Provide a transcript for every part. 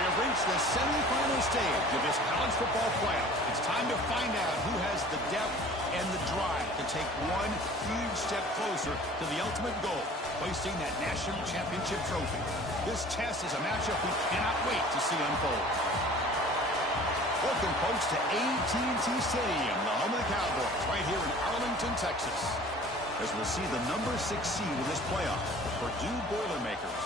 We have reached the semifinal stage of this college football playoff. It's time to find out who has the depth and the drive to take one huge step closer to the ultimate goal, hoisting that national championship trophy. This test is a matchup we cannot wait to see unfold. Welcome, folks, to AT&T Stadium, the home of the Cowboys, right here in Arlington, Texas, as we'll see the number 6 seed in this playoff, the Purdue Boilermakers,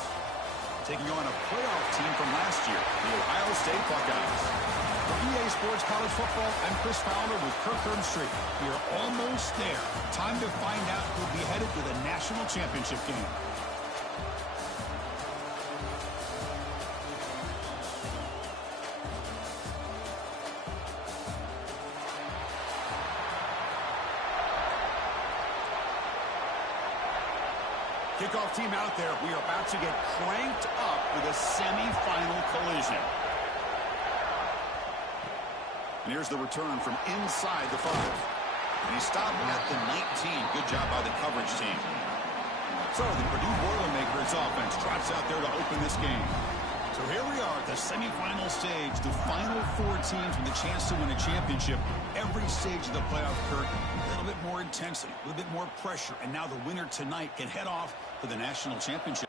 taking on a playoff team from last year, the Ohio State Buckeyes. For EA Sports College Football, I'm Chris Fowler with Kirk Herbstreit. We are almost there. Time to find out who'll be headed to the national championship game. Kickoff team out there. We are about to get cranked up with a semifinal collision. And here's the return from inside the 5. And he stopped at the 19. Good job by the coverage team. So the Purdue Boilermakers offense trots out there to open this game. So here we are at the semifinal stage, the final 4 teams with a chance to win a championship. Every stage of the playoff, Kirk, a little bit more intensity, a little bit more pressure, and now the winner tonight can head off to the national championship.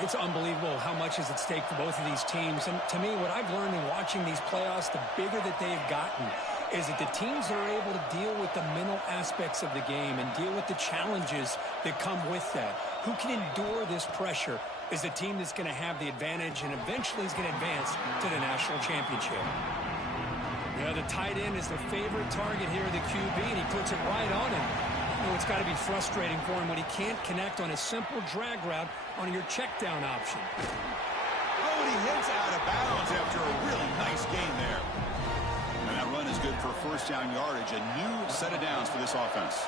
It's unbelievable how much is at stake for both of these teams. And to me, what I've learned in watching these playoffs, the bigger that they've gotten, is that the teams that are able to deal with the mental aspects of the game and deal with the challenges that come with that. Who can endure this pressure is the team that's going to have the advantage and eventually is going to advance to the national championship. You know, the tight end is the favorite target here of the QB, and he puts it right on him. You know, it's got to be frustrating for him when he can't connect on a simple drag route on your check down option. Oh, and he hits out of bounds after a really nice gain there. And that run is good for first down yardage, a new set of downs for this offense.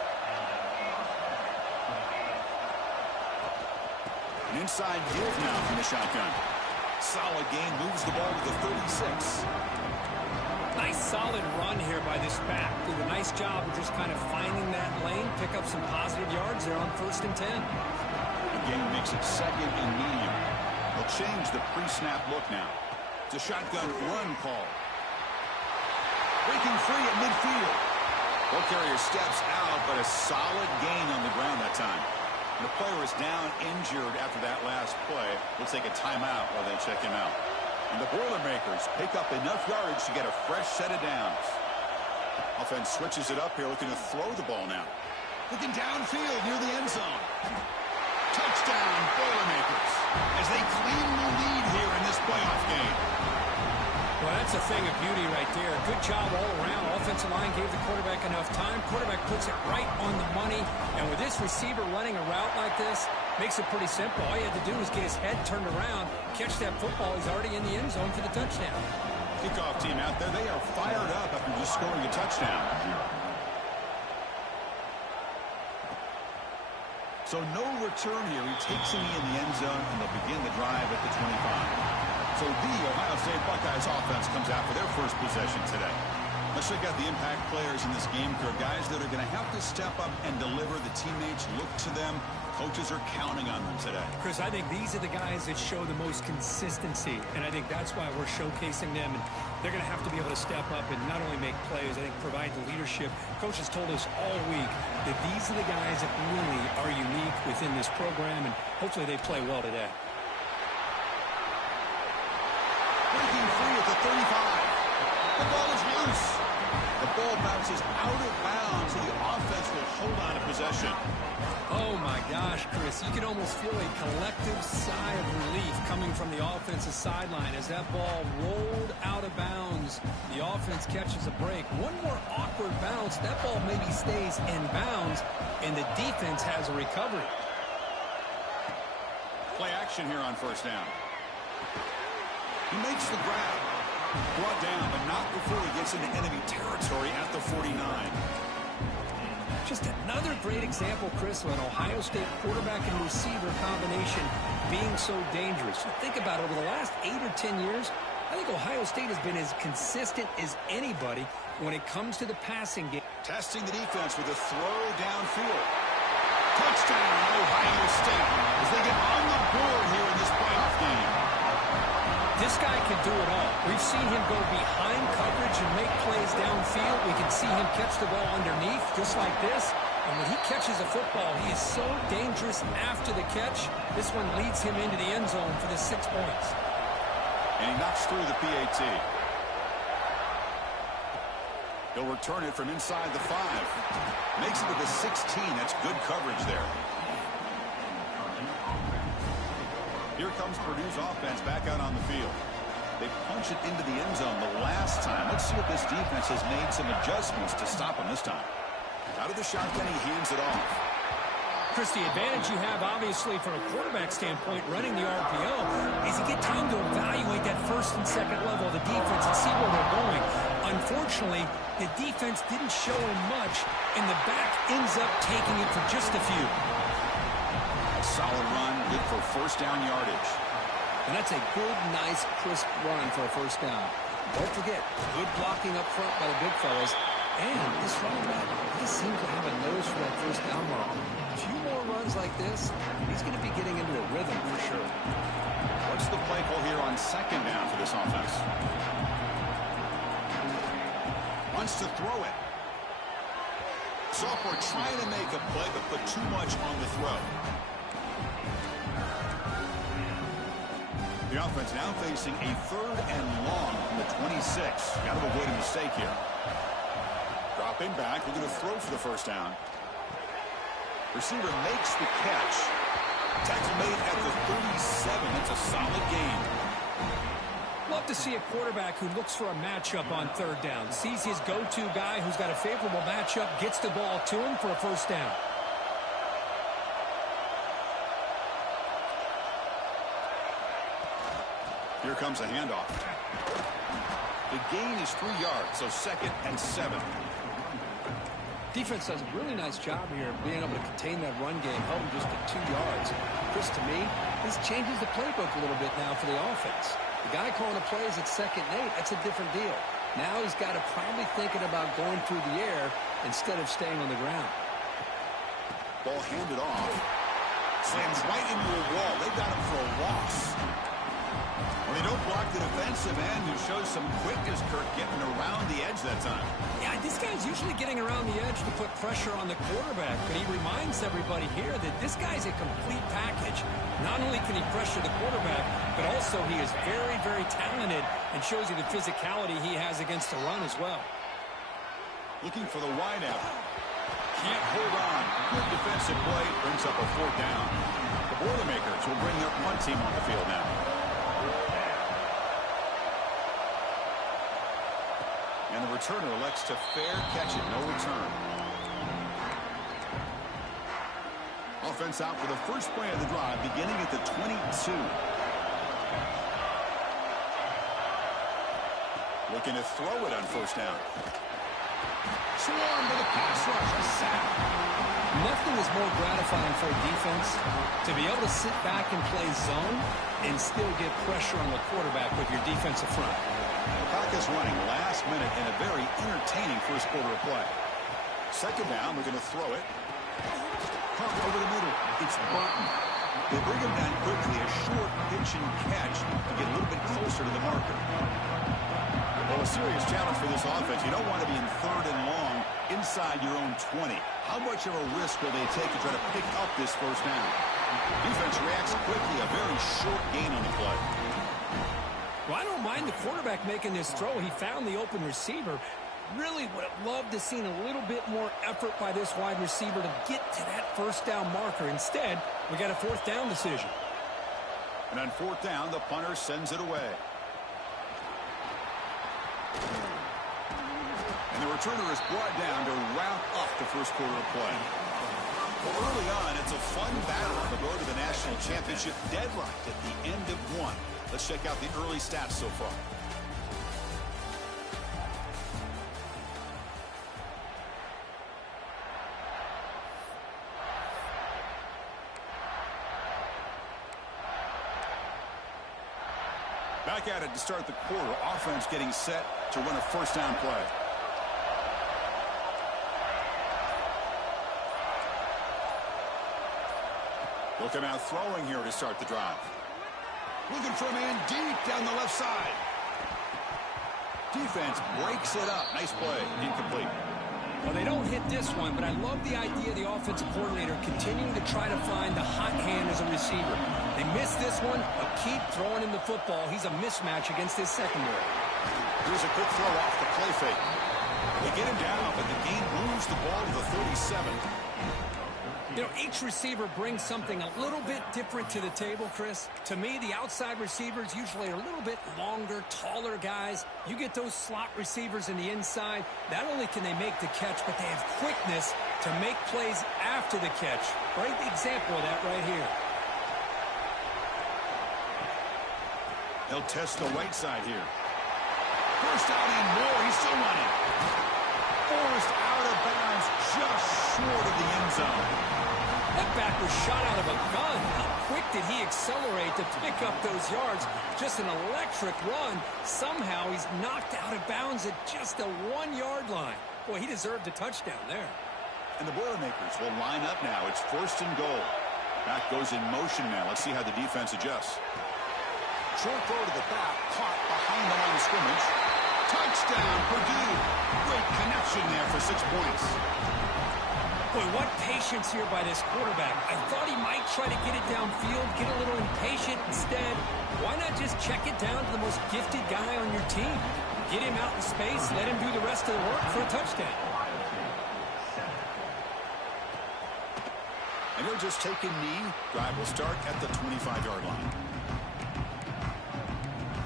An inside give now from the shotgun. Solid gain, moves the ball to the 36. Nice solid run here by this back. Did a nice job of just kind of finding that lane, pick up some positive yards there on 1st and 10. The game makes it 2nd and medium. They'll change the pre-snap look now. It's a shotgun run call. Breaking free at midfield. Ball carrier steps out, but a solid gain on the ground that time. And the player is down injured after that last play. We'll take a timeout while they check him out. And the Boilermakers pick up enough yardage to get a fresh set of downs. Offense switches it up here, looking to throw the ball now. Looking downfield near the end zone. Touchdown, Boilermakers, as they claim the lead here in this playoff game. Well, that's a thing of beauty right there. Good job all around. Offensive line gave the quarterback enough time. Quarterback puts it right on the money. And with this receiver running a route like this, makes it pretty simple. All you had to do was get his head turned around, catch that football. He's already in the end zone for the touchdown. Kickoff team out there. They are fired up after just scoring a touchdown. So no return here. He takes him in the end zone, and they'll begin the drive at the 25. So the Ohio State Buckeyes offense comes out for their first possession today. Let's check out the impact players in this game, Kirk. Guys that are going to have to step up and deliver. The teammates look to them. Coaches are counting on them today. Chris, I think these are the guys that show the most consistency, and I think that's why we're showcasing them. And they're going to have to be able to step up and not only make plays, I think provide the leadership. Coaches told us all week that these are the guys that really are unique within this program, and hopefully they play well today. Breaking free at the 35. The ball is loose. The ball bounces out of bounds, and the offense will hold on to possession. Oh, my gosh, Chris. You can almost feel a collective sigh of relief coming from the offensive sideline as that ball rolled out of bounds. The offense catches a break. One more awkward bounce. That ball maybe stays in bounds, and the defense has a recovery. Play action here on first down. He makes the grab. Brought down, but not before he gets into enemy territory at the 49. Just another great example, Chris, of an Ohio State quarterback and receiver combination being so dangerous. You think about it, over the last 8 or 10 years, I think Ohio State has been as consistent as anybody when it comes to the passing game. Testing the defense with a throw downfield. Touchdown, Ohio State, as they get on the board here in this playoff game. This guy can do it all. We've seen him go behind coverage and make plays downfield. We can see him catch the ball underneath, just like this. And when he catches a football, he is so dangerous after the catch. This one leads him into the end zone for the 6 points. And he knocks through the PAT. He'll return it from inside the 5. Makes it to the 16. That's good coverage there. Here comes Purdue's offense back out on the field. They punch it into the end zone the last time. Let's see if this defense has made some adjustments to stop him this time. Out of the shotgun, he hands it off. Chris, the advantage you have, obviously, from a quarterback standpoint, running the RPO, is you get time to evaluate that first and second level of the defense and see where they're going. Unfortunately, the defense didn't show him much, and the back ends up taking it for just a few. A solid run, good for first down yardage. And that's a good, nice, crisp run for a first down. Don't forget, good blocking up front by the big fellas. And this running back, he seems to have a nose for that first down mark. A few more runs like this, he's going to be getting into a rhythm for sure. What's the play call here on second down for this offense? Wants to throw it. Sophomore trying to make a play, but put too much on the throw. The offense now facing a 3rd and long from the 26. Got to avoid a mistake here. Dropping back, looking to throw for the first down. Receiver makes the catch. Tackle made at the 37. That's a solid gain. Love to see a quarterback who looks for a matchup on 3rd down. Sees his go-to guy who's got a favorable matchup, gets the ball to him for a first down. Here comes a handoff. The gain is 3 yards, so 2nd and 7. Defense does a really nice job here of being able to contain that run game, held him just at 2 yards. Chris, to me, this changes the playbook a little bit now for the offense. The guy calling the plays at 2nd and 8, that's a different deal. Now he's got to probably thinking about going through the air instead of staying on the ground. Ball handed off. Slams right into a wall. They got him for a loss. Well, they don't block the defensive end, who shows some quickness, Kirk, getting around the edge that time. Yeah, this guy's usually getting around the edge to put pressure on the quarterback, but he reminds everybody here that this guy's a complete package. Not only can he pressure the quarterback, but also he is very, very talented and shows you the physicality he has against the run as well. Looking for the wideout. Can't hold on. Good defensive play. Brings up a 4th down. The Boilermakers will bring their punt team on the field now. And the returner elects to fair catch it. No return. Offense out for the first play of the drive, beginning at the 22. Looking to throw it on first down. Swarmed with a pass rush. A sack. Nothing is more gratifying for a defense to be able to sit back and play zone and still get pressure on the quarterback with your defensive front. The clock is running last minute in a very entertaining first quarter of play. 2nd down, we're going to throw it. Pump over the middle. It's Burton. They bring him down quickly. A short pitch and catch to get a little bit closer to the marker. Well, a serious challenge for this offense. You don't want to be in 3rd and long inside your own 20. How much of a risk will they take to try to pick up this first down? Defense reacts quickly. A very short gain on the play. Well, I don't mind the quarterback making this throw. He found the open receiver. Really would have loved to have seen a little bit more effort by this wide receiver to get to that first down marker. Instead, we got a 4th down decision. And on 4th down, the punter sends it away. And the returner is brought down to wrap up the first quarter of play. Well, early on, it's a fun battle on the road to the national championship, deadlocked at the end of 1. Let's check out the early stats so far. Back at it to start the quarter. Offense getting set to run a first down play. They'll come out throwing here to start the drive. Looking for a man deep down the left side. Defense breaks it up. Nice play. Incomplete. Well, they don't hit this one, but I love the idea of the offensive coordinator continuing to try to find the hot hand as a receiver. They missed this one, but keep throwing him the football. He's a mismatch against his secondary. Here's a quick throw off the play fake. They get him down, but the game moves the ball to the 37. You know, each receiver brings something a little bit different to the table, Chris. To me, the outside receivers usually are a little bit longer, taller guys. You get those slot receivers in the inside, not only can they make the catch, but they have quickness to make plays after the catch. Great example of that right here. They'll test the right side here. First down and more. He's still running. Forced out of bounds just short of the end zone. That back was shot out of a gun. How quick did he accelerate to pick up those yards? Just an electric run. Somehow he's knocked out of bounds at just the 1-yard line. Boy, he deserved a touchdown there. And the Boilermakers will line up now. It's first and goal. Back goes in motion now. Let's see how the defense adjusts. Short throw to the back, caught behind the line of scrimmage. Touchdown, Purdue. Great connection there for 6 points. Boy, what patience here by this quarterback. I thought he might try to get it downfield, get a little impatient. Instead, why not just check it down to the most gifted guy on your team? Get him out in space, let him do the rest of the work for a touchdown. And he'll just take a knee. Drive will start at the 25-yard line.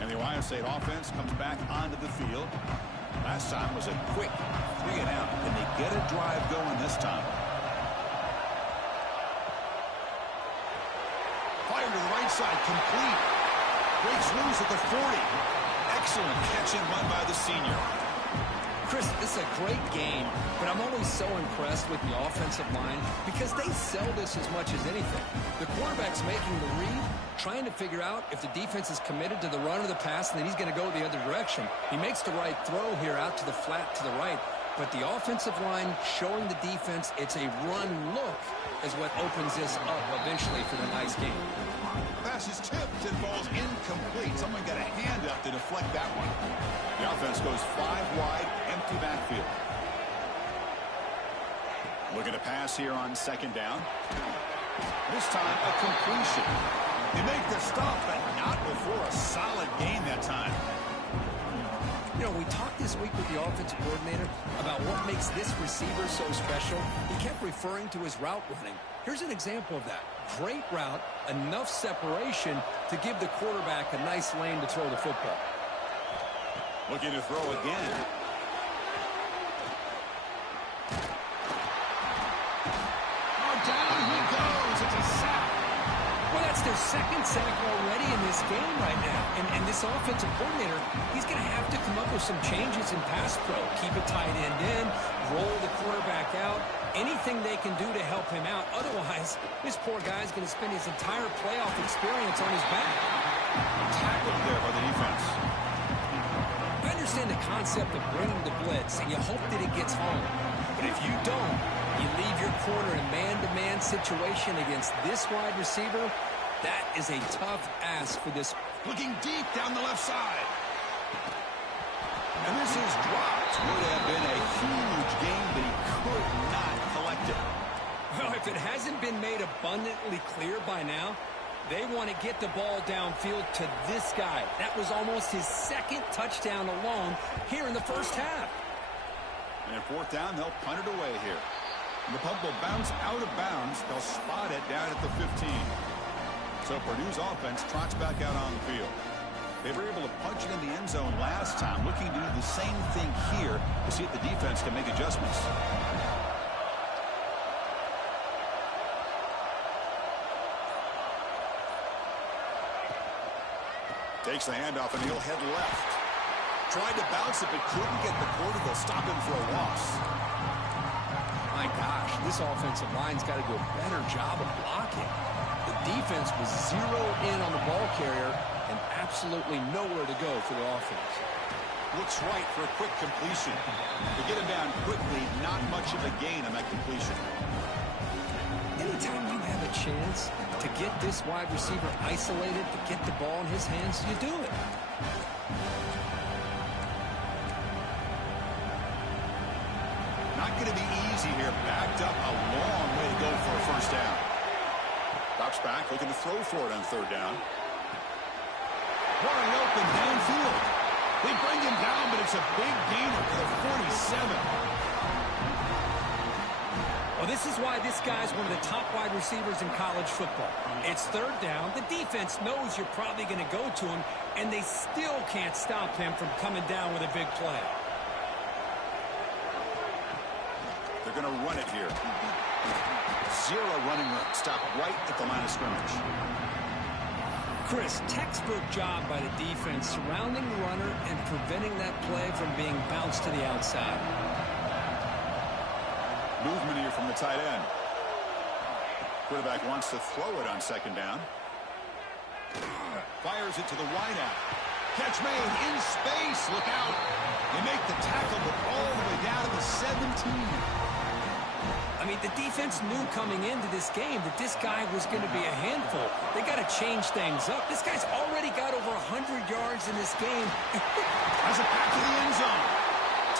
And the Ohio State offense comes back onto the field. Last time was a quick 3 and out. Can they get a drive going this time? Fire to the right side, complete. Breaks loose at the 40. Excellent catch and run by the senior. Chris, this is a great game, but I'm always so impressed with the offensive line because they sell this as much as anything. The quarterback's making the read, trying to figure out if the defense is committed to the run or the pass, and then he's going to go the other direction. He makes the right throw here out to the flat to the right, but the offensive line showing the defense it's a run look is what opens this up eventually for the nice game. Pass is tipped and falls incomplete. Someone got a hand up to deflect that one. The offense goes 5 wide, empty backfield. Looking to pass here on second down. This time a completion. They make the stop, but not before a solid gain that time. You know, we talked this week with the offensive coordinator about what makes this receiver so special. He kept referring to his route running. Here's an example of that. Great route, enough separation to give the quarterback a nice lane to throw the football. Looking to throw again. Oh, down he goes. It's a sack. Well, that's their second sack already in this game right now. And this offensive coordinator, he's going to have to come up with some changes in pass pro. Keep a tight end in, roll the quarterback out, anything they can do to help him out. Otherwise, this poor guy's going to spend his entire playoff experience on his back. Tackled there by the defense. I understand the concept of bringing the blitz, and you hope that it gets home. But if you don't, you leave your corner in man-to-man situation against this wide receiver. That is a tough ask for this. Looking deep down the left side. And this is dropped. Would have been a huge game, but he could not collect it. Well, if it hasn't been made abundantly clear by now, they want to get the ball downfield to this guy. That was almost his second touchdown alone here in the first half. And at fourth down, they'll punt it away here. And the punt will bounce out of bounds. They'll spot it down at the 15. So Purdue's offense trots back out on the field. They were able to punch it in the end zone last time, looking to do the same thing here to see if the defense can make adjustments. Takes the handoff, and he'll head left. Tried to bounce it, but couldn't get the quarter. They'll stop him for a loss. My gosh, this offensive line's got to do a better job of blocking. The defense was zeroed in on the ball carrier, and absolutely nowhere to go for the offense. Looks right for a quick completion. To get him down quickly, not much of a gain on that completion. Anytime you have a chance to get this wide receiver isolated, to get the ball in his hands, you do it. Not going to be easy here. Backed up a long way to go for a first down. Drops back, looking to throw for it on third down. Wide open downfield. They bring him down, but it's a big gainer to the 47. Well, this is why this guy's one of the top wide receivers in college football. It's third down. The defense knows you're probably going to go to him, and they still can't stop him from coming down with a big play. They're going to run it here. Zero running room. Stop right at the line of scrimmage. Chris, textbook job by the defense surrounding the runner and preventing that play from being bounced to the outside. Movement here from the tight end. Quarterback wants to throw it on second down. Fires it to the wideout. Catch made in space. Look out. They make the tackle, but all the way down to the 17. I mean, the defense knew coming into this game that this guy was going to be a handful. They got to change things up. This guy's already got over 100 yards in this game. Has it back to the end zone.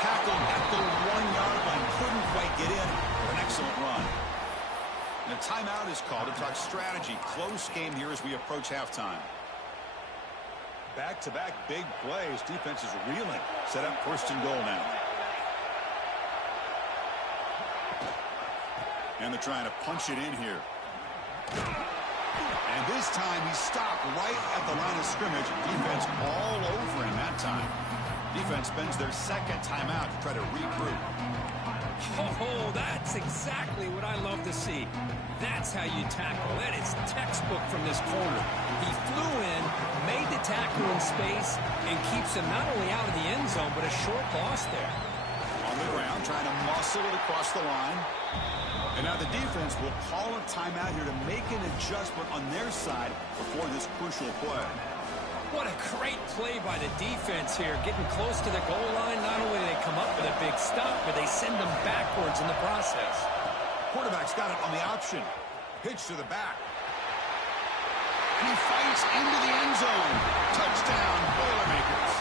Tackled at the 1-yard line. Couldn't quite get in, but an excellent run. And a timeout is called to talk strategy. Close game here as we approach halftime. Back-to-back big plays. Defense is reeling. Set up first and goal now. And they're trying to punch it in here. And this time he stopped right at the line of scrimmage. Defense all over him that time. Defense spends their second timeout to try to regroup. Oh, that's exactly what I love to see. That's how you tackle. That is textbook from this corner. He flew in, made the tackle in space, and keeps him not only out of the end zone, but a short loss there. On the ground, trying to muscle it across the line. And now the defense will call a timeout here to make an adjustment on their side before this crucial play. What a great play by the defense here. Getting close to the goal line, not only do they come up with a big stop, but they send them backwards in the process. Quarterback's got it on the option. Pitch to the back. And he fights into the end zone. Touchdown, Boilermakers.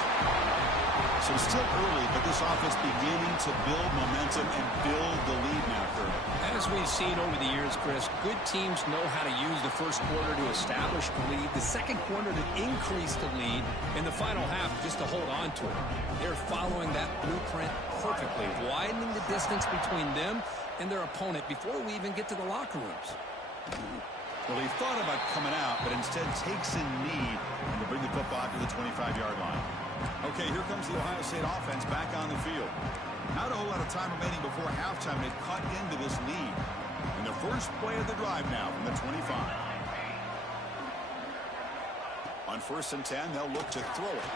So still early, but this offense beginning to build momentum and build the lead now, Kurt. As we've seen over the years, Chris, good teams know how to use the first quarter to establish the lead, the second quarter to increase the lead, and the final half just to hold on to it. They're following that blueprint perfectly, widening the distance between them and their opponent before we even get to the locker rooms. Well, he thought about coming out, but instead takes a knee to bring the football to the 25-yard line. Okay, here comes the Ohio State offense back on the field. Not a whole lot of time remaining before halftime. They cut into this lead. And the first play of the drive now from the 25. On first and 10, they'll look to throw it.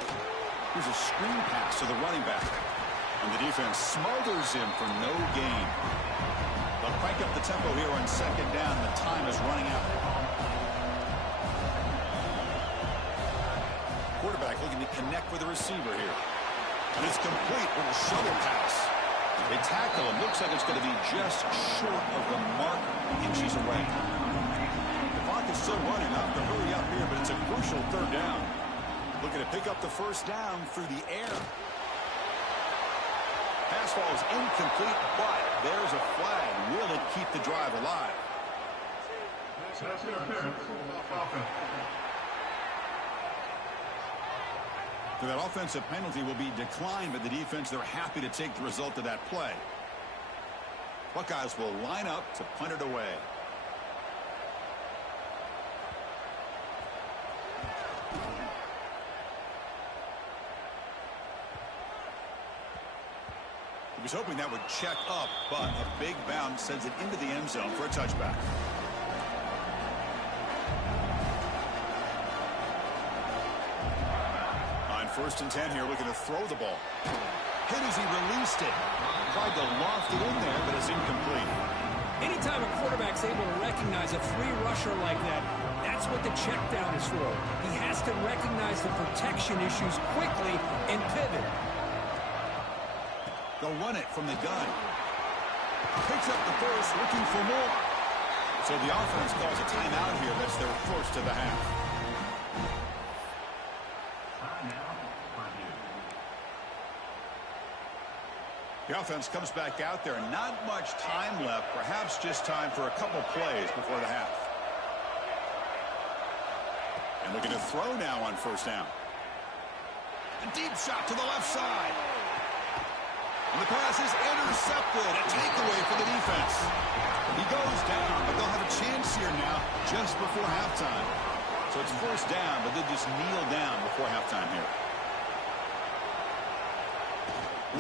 Here's a screen pass to the running back. And the defense smothers him for no gain. They'll crank up the tempo here on second down. The time is running out. Quarterback looking to connect with the receiver here. And it's complete with a shovel pass. They tackle him. Looks like it's going to be just short of the mark, inches away. The clock is still running. Not to hurry up here, but it's a crucial third down. Looking to pick up the first down through the air. Pass ball is incomplete, but there's a flag. Will it keep the drive alive? So that offensive penalty will be declined by the defense. They're happy to take the result of that play. Buckeyes will line up to punt it away. He was hoping that would check up, but a big bounce sends it into the end zone for a touchback. First and 10 here, looking to throw the ball. Hit as he released it. Tried to loft it in there, but it's incomplete. Anytime a quarterback's able to recognize a free rusher like that, that's what the check down is for. He has to recognize the protection issues quickly and pivot. They'll run it from the gun. Picks up the first, looking for more. So the offense calls a timeout here. That's their first of the half. The offense comes back out there. Not much time left. Perhaps just time for a couple plays before the half. And looking to throw now on first down. A deep shot to the left side. And the pass is intercepted. A takeaway for the defense. He goes down, but they'll have a chance here now just before halftime. So it's first down, but they just kneel down before halftime here.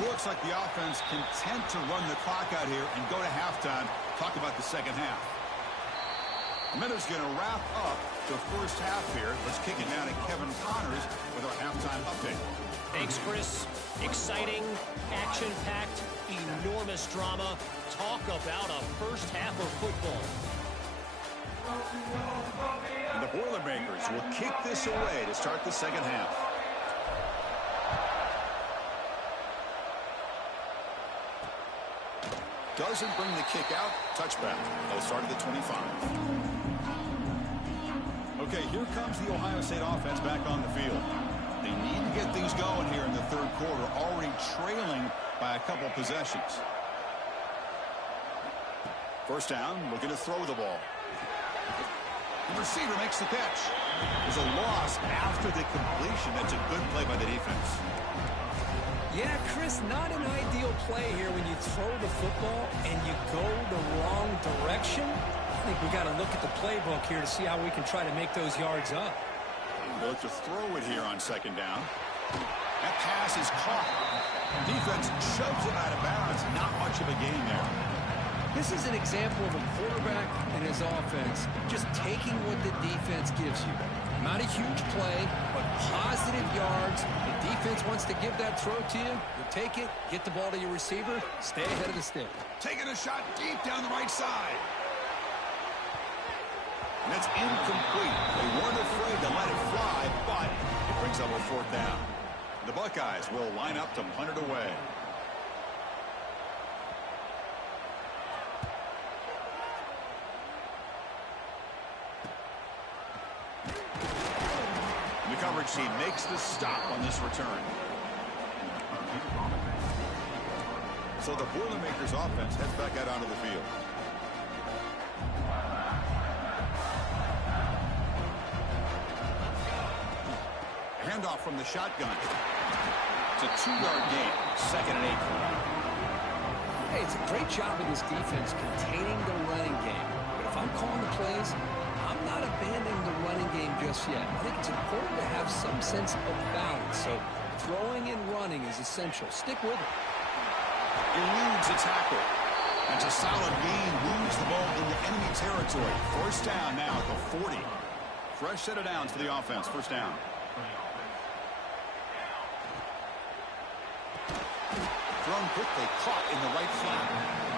Looks like the offense content to run the clock out here and go to halftime. Talk about the second half. The Miners going to wrap up the first half here. Let's kick it down to Kevin Connors with our halftime update. Thanks, Chris. Exciting, action-packed, enormous drama. Talk about a first half of football. And the Boilermakers will kick this away to start the second half. Doesn't bring the kick out. Touchback. They'll start at the 25. Okay, here comes the Ohio State offense back on the field. They need to get things going here in the third quarter, already trailing by a couple possessions. First down, looking to throw the ball. The receiver makes the catch. There's a loss after the completion. That's a good play by the defense. Yeah, Chris, not an ideal play here when you throw the football and you go the wrong direction. I think we got to look at the playbook here to see how we can try to make those yards up. They'll look to throw it here on second down. That pass is caught. Defense shoves it out of bounds. Not much of a gain there. This is an example of a quarterback and his offense just taking what the defense gives you. Not a huge play, but positive yards. The defense wants to give that throw to you. You take it, get the ball to your receiver, stay ahead of the stick. Taking a shot deep down the right side. And that's incomplete. They weren't afraid to let it fly, but it brings up a fourth down. The Buckeyes will line up to punt it away. The coverage team makes the stop on this return. So the Boilermakers offense heads back out onto the field. Handoff from the shotgun. It's a 2-yard gain. Second and 8. Hey, it's a great job of this defense containing the running game. But if I'm calling the plays, I'm not abandoning the running game just yet. I think it's important to have some sense of balance. So throwing and running is essential. Stick with it. Eludes a tackle. That's a solid gain. Moves the ball into enemy territory. First down now at the 40. Fresh set of downs for the offense. First down. Thrown quickly, caught in the right flat.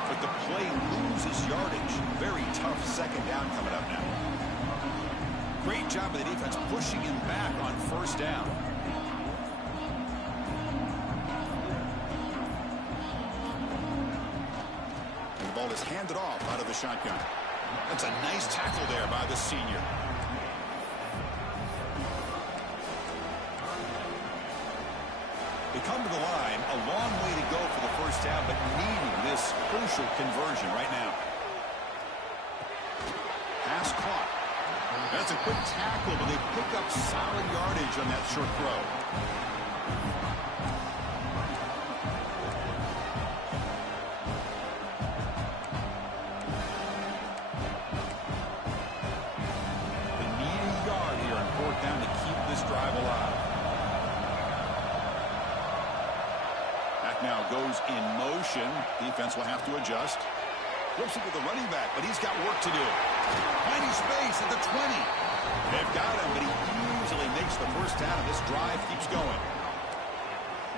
But the play loses yardage. Very tough second down coming up now. Great job of the defense pushing him back on first down. And the ball is handed off out of the shotgun. That's a nice tackle there by the senior. They come to the line, a long way to go for the first down, but needing this crucial conversion right now. Pass caught. That's a quick tackle, but they pick up solid yardage on that short throw. They need a yard here on fourth down to keep this drive alive. Now goes in motion. Defense will have to adjust. Flips it to the running back, but he's got work to do. Finding space at the 20. They've got him, but he easily makes the first down, and this drive keeps going.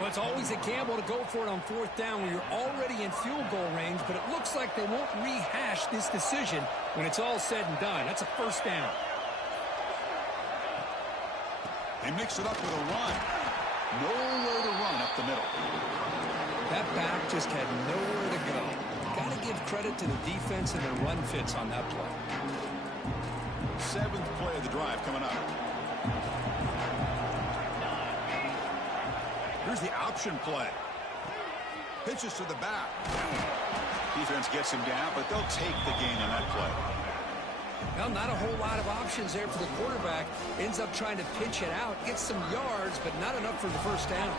Well, it's always a gamble to go for it on fourth down when you're already in field goal range, but it looks like they won't rehash this decision when it's all said and done. That's a first down. They mix it up with a run. Nowhere to run up the middle. That back just had nowhere to go. Got to give credit to the defense and their run fits on that play. 7th play of the drive coming up. Here's the option play. Pitches to the back. Defense gets him down, but they'll take the gain on that play. Well, not a whole lot of options there for the quarterback. Ends up trying to pitch it out, gets some yards, but not enough for the first down.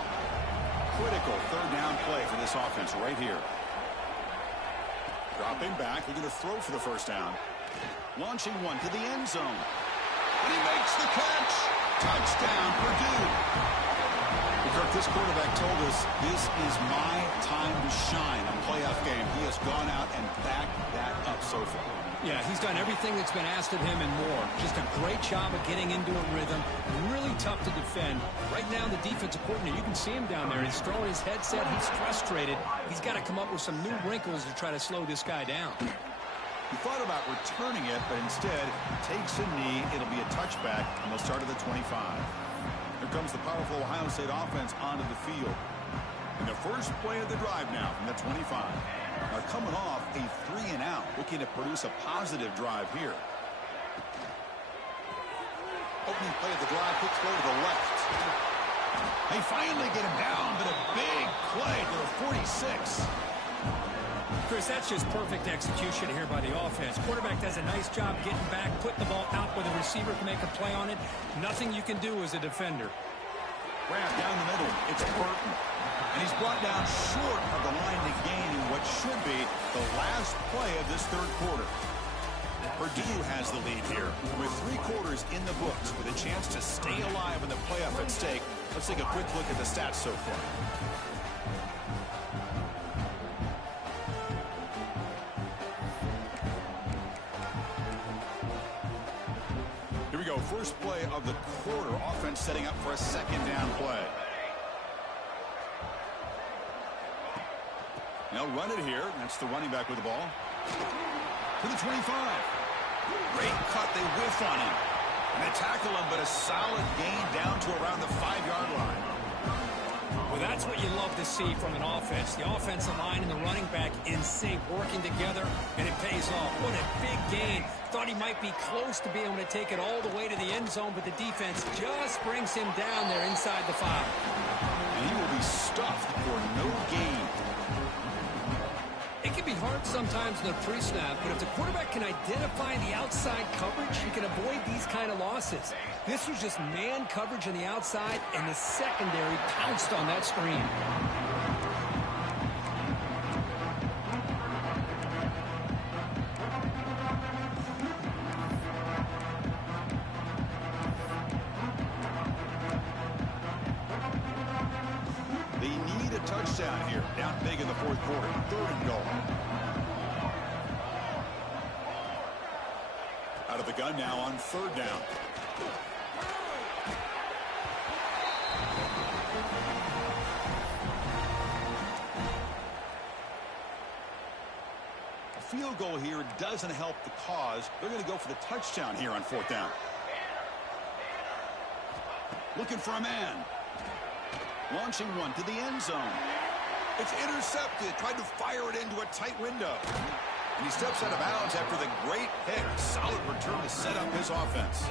Critical third down play for this offense right here. Dropping back, they're going to throw for the first down. Launching one to the end zone. And he makes the catch. Touchdown, Purdue. Kirk, this quarterback told us this is my time to shine, a playoff game. He has gone out and backed that up so far. Yeah, he's done everything that's been asked of him and more. Just a great job of getting into a rhythm. Really tough to defend. Right now, the defensive coordinator, you can see him down there. He's throwing his headset. He's frustrated. He's got to come up with some new wrinkles to try to slow this guy down. He thought about returning it, but instead takes a knee. It'll be a touchback, and they'll start at the 25. Here comes the powerful Ohio State offense onto the field. And the first play of the drive now from the 25. Now coming off a 3-and-out, looking to produce a positive drive here. Opening play of the drive, quick throw to the left. They finally get him down, but a big play to the 46. Chris, that's just perfect execution here by the offense. Quarterback does a nice job getting back, putting the ball out where the receiver can make a play on it. Nothing you can do as a defender. Grab down the middle. It's Burton. And he's brought down short of the line to gain in what should be the last play of this third quarter. Purdue has the lead here with 3 quarters in the books with a chance to stay alive in the playoff at stake. Let's take a quick look at the stats so far. First play of the quarter, offense setting up for a second down play. They'll run it here. That's the running back with the ball. To the 25. Great cut. They whiff on him. And they tackle him, but a solid gain down to around the 5-yard line. Well, that's what you love to see from an offense. The offensive line and the running back in sync, working together, and it pays off. What a big gain. Thought he might be close to being able to take it all the way to the end zone, but the defense just brings him down there inside the 5. And he will be stuffed for no gain. It can be hard sometimes in the pre-snap, but if the quarterback can identify the outside coverage, he can avoid these kind of losses. This was just man coverage on the outside, and the secondary pounced on that screen. They need a touchdown here. Down big in the fourth quarter. 3rd and goal. Out of the gun now on 3rd down. A field goal here doesn't help the cause. They're going to go for the touchdown here on 4th down. Looking for a man. Launching one to the end zone. It's intercepted. Tried to fire it into a tight window. And he steps out of bounds after the great pick. Solid return to set up his offense.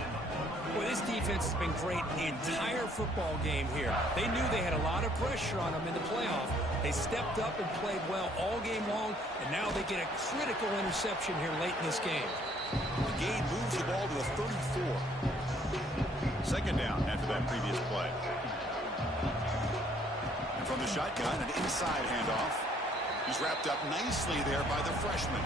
Well, this defense has been great the entire football game here. They knew they had a lot of pressure on them in the playoff. They stepped up and played well all game long, and now they get a critical interception here late in this game. The game moves the ball to the 34. 2nd down after that previous play. And from the shotgun, an inside handoff. He's wrapped up nicely there by the freshman.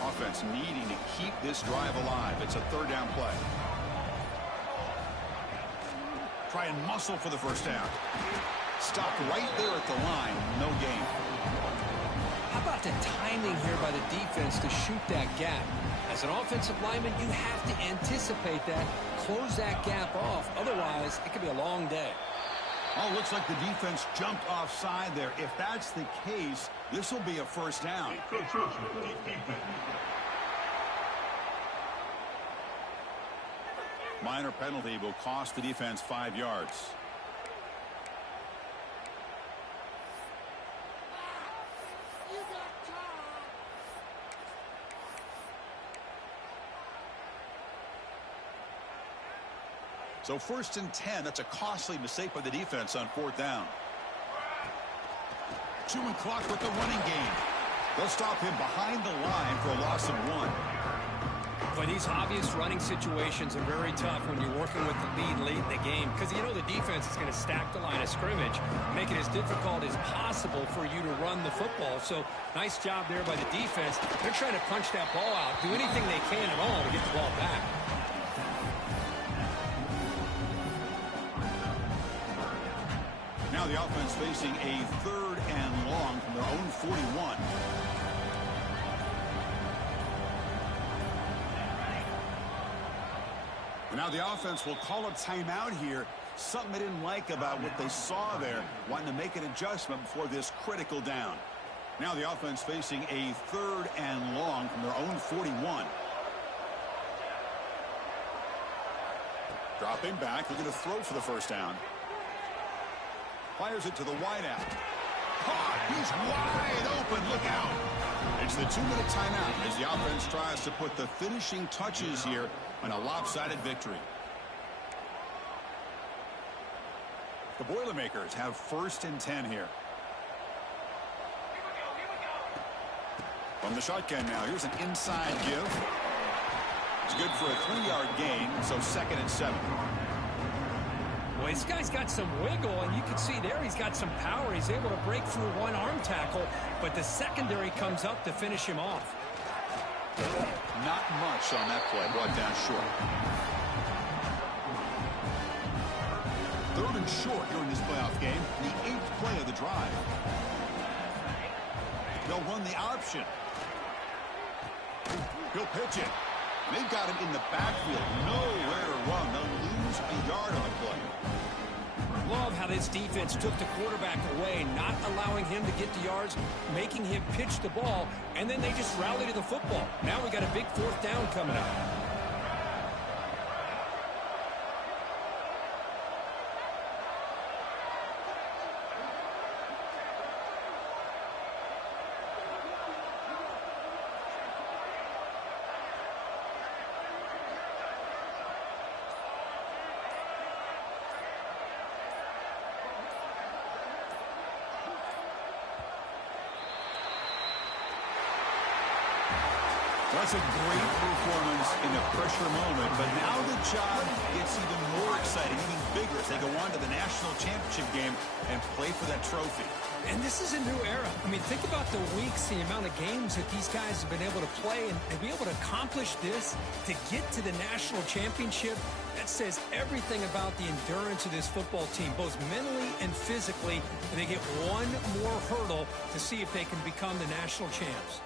Offense needing to keep this drive alive. It's a 3rd down play. Try and muscle for the first down. Stopped right there at the line. No gain. How about about the timing here by the defense to shoot that gap? As an offensive lineman, you have to anticipate that, close that gap off. Otherwise, it could be a long day. Oh, looks like the defense jumped offside there. If that's the case, this will be a first down. Minor penalty will cost the defense 5 yards. So 1st and 10, that's a costly mistake by the defense on 4th down. Chewing clock with the running game. They'll stop him behind the line for a loss of 1. But these obvious running situations are very tough when you're working with the lead late in the game, because you know the defense is going to stack the line of scrimmage, make it as difficult as possible for you to run the football. So nice job there by the defense. They're trying to punch that ball out, do anything they can at all to get the ball back. Now the offense facing a 3rd and long from their own 41. And now the offense will call a timeout here. Something they didn't like about what they saw there, wanting to make an adjustment before this critical down. Now the offense facing a 3rd and long from their own 41. Dropping back, they're going to throw for the first down. Fires it to the wideout. Caught. He's wide open. Look out. It's the 2-minute timeout as the offense tries to put the finishing touches here on a lopsided victory. The Boilermakers have 1st and 10 here. From the shotgun now, here's an inside give. It's good for a 3-yard gain, so 2nd and 7. Well, this guy's got some wiggle, and you can see there he's got some power. He's able to break through one arm tackle, but the secondary comes up to finish him off. Not much on that play, brought down short. 3rd and short here in this playoff game, the 8th play of the drive. They'll run the option. He'll pitch it. They've got him in the backfield. Nowhere to run. They'll lose a yard on the play. Love how this defense took the quarterback away, not allowing him to get the yards, making him pitch the ball, and then they just rally to the football. Now we got a big 4th down coming up. That's a great performance in a pressure moment, but now the job gets even more exciting, even bigger as they go on to the national championship game and play for that trophy. And this is a new era. I mean, think about the weeks, the amount of games that these guys have been able to play, and to be able to accomplish this, to get to the national championship, that says everything about the endurance of this football team, both mentally and physically, and they get one more hurdle to see if they can become the national champs.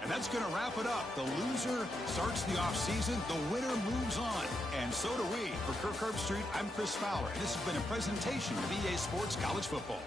And that's going to wrap it up. The loser starts the offseason. The winner moves on. And so do we. For Kirk Herbstreit, I'm Chris Fowler. And this has been a presentation of EA Sports College Football.